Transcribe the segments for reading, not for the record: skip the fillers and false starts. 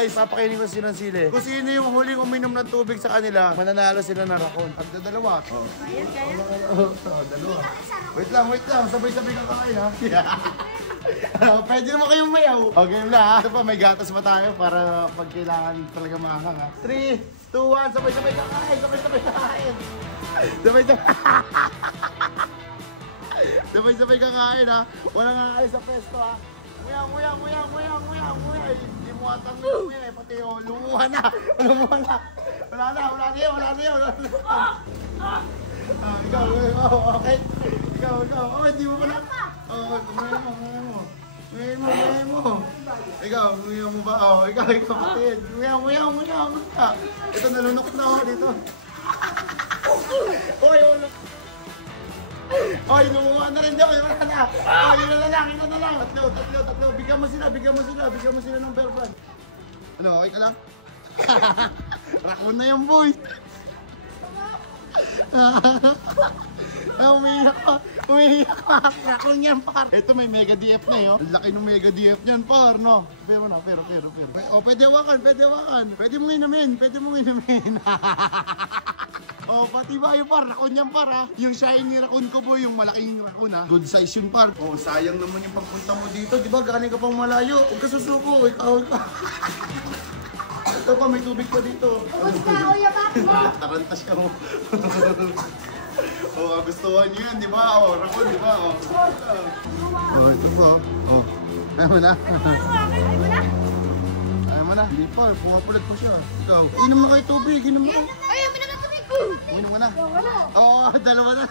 guys, papakainin ko sila ng sili. Kung sino yung huling uminom ng tubig sa kanila, mananalo sila ng rakon. At dalawa. Oh. Dalawa. Wait lang. Sabay-sabay kang kakain ha. Pwede naman kayong mayaw. Okay na ha. Ito pa, may gatas pa tayo para pag kailangan talaga maangang ha. 3, 2, 1, sabay-sabay kakain. Sabay-sabay kakain. Sabay-sabay kakain ha. Walang kakain sa pesto ha. Nguya. Hindi mo atang nguya eh. Pati o, lumuha na. Wala na yun. Ikaw, okay. Ikaw. Oh, hindi mo pala. Oh, nguya mo. Ikaw, nguya mo ba? Oh, ikaw, kapatid. Nguya. Ito, nalunok na ako dito. Oy, lumuha na rin daw. Wala na. Oh, yun na lang. Tatlo. Bigyan mo sila ng bear brand. Ano, okay ka lang? Rakon na yung boy. Umiiyak pa. Rakon yan, par. Ito may mega DF na yun. Ang laki ng mega DF niyan, par, no? Pero. Oh, pwede hawakan. Pwede mo inumin. Oh, pati ba yung par? Rakon yan, par, ha? Yung shiny rakon ko, boy. Yung malaking rakon, ha? Good size yun, par. Oh, sayang naman yung pagpunta mo dito. Diba, galing ka pang malayo. Huwag ka susuko. Ikaw. Ito pa, may tubig pa dito. Tarantas ka mo. Oh, gustuhan nyo yan, di ba? Oh, rakon, di ba? Oh, ito po. Oh, ayaw mo na? Ayaw mo na? Hindi pa, pumapulit po siya. Ikaw, inom mo kayo tubig, Ayaw mo na tubig. Inom mo na? Oo, dalawa na.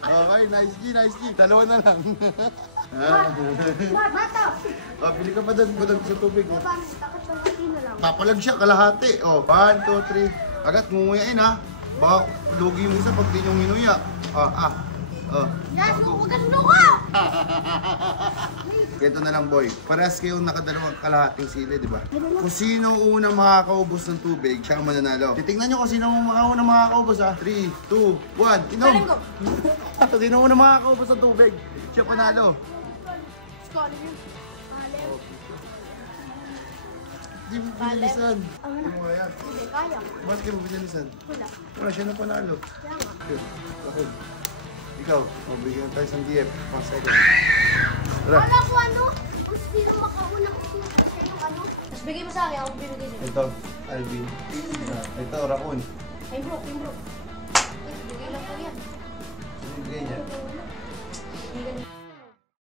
Okay, nice G. Dalawa na lang. Oh, pili ka pa doon sa tubig. Papalag siya, kalahati. Oh, 1, 2, 3. Agad, ngunguyain ha. Baka lugi yung isa pag di nyo nginuya. Yes, huwag ka sunuko! Ganito na lang, boy. Parehas kayong nakadalawang kalahating sili, di ba? Kung sino unang makakaubos ng tubig, siya ang mananalo. Titingnan nyo kung sino unang makakaubos, ha? 3, 2, 1, inom! Sino unang makakaubos ng tubig, siya panalo. Hindi mo pinilisan. Hindi mo kaya. Hindi, kaya. Bakit kayo mo pinilisan? Wala. Siya na panalo. Kaya nga. Okay. Ikaw, mabigyan tayo sa DF. Pang second. Wala ko ano? Kung sino makauna ko sino ano? Tapos bigay mo sa akin, ako binigay din. Ito, Alvin. Ito, Rakon. Ay bro. Bigay lang ko yan. Sino bigay niya? Bigay.